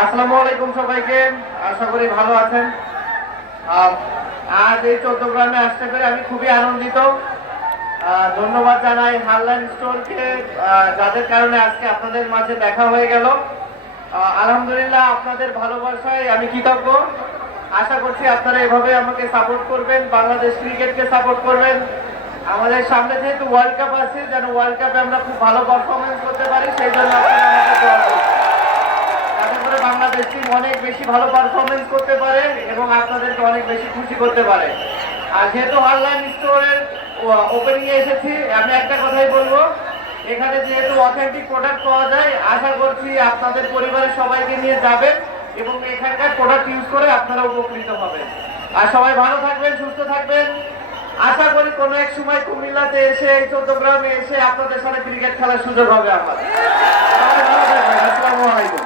আসসালামু আলাইকুম সবাইকে। আশা করি ভালো আছেন। আজ এই চট্টগ্রামে আসতে পেরে আমি খুবই আনন্দিত। ধন্যবাদ জানাই হারলাইন স্টোরকে, যাদের কারণে আজকে আপনাদের মাঝে দেখা হয়ে গেল। আলহামদুলিল্লাহ, আপনাদের ভালোবাসায় আমি কৃতজ্ঞ। আশা করছি আপনারা এভাবে আমাকে সাপোর্ট করবেন, বাংলাদেশ ক্রিকেটকে সাপোর্ট করবেন। আমাদের সামনে যেহেতু ওয়ার্ল্ড কাপ আছে, যেন ওয়ার্ল্ড কাপে আমরা খুব ভালো পারফরমেন্স করতে পারি, সেই জন্য আপনারা আমাকে দোয়া করবেন, যাতে করে বাংলাদেশ টিম অনেক বেশি ভালো পারফরমেন্স করতে পারে এবং আপনাদেরকে অনেক বেশি খুশি করতে পারে। আর যেহেতু হারলাইন স্টোরের ওপেনিং এ এসেছি, আমি একটা কথাই বলবো, এখানে যেহেতু অথেন্টিক প্রোডাক্ট পাওয়া যায়, আশা করছি আপনাদের পরিবারের সবাইকে নিয়ে যাবেন এবং এখানকার প্রোডাক্ট ইউজ করে আপনারা উপকৃত হবেন। আর সবাই ভালো থাকবেন, সুস্থ থাকবেন। আশা করি কোনো এক সময় কুমিল্লাতে এসে, এই চট্টগ্রামে এসে আপনাদের সাথে ক্রিকেট খেলার সুযোগ হবে আমার। সবাই ভালো থাকবেন। আসসালামু আলাইকুম।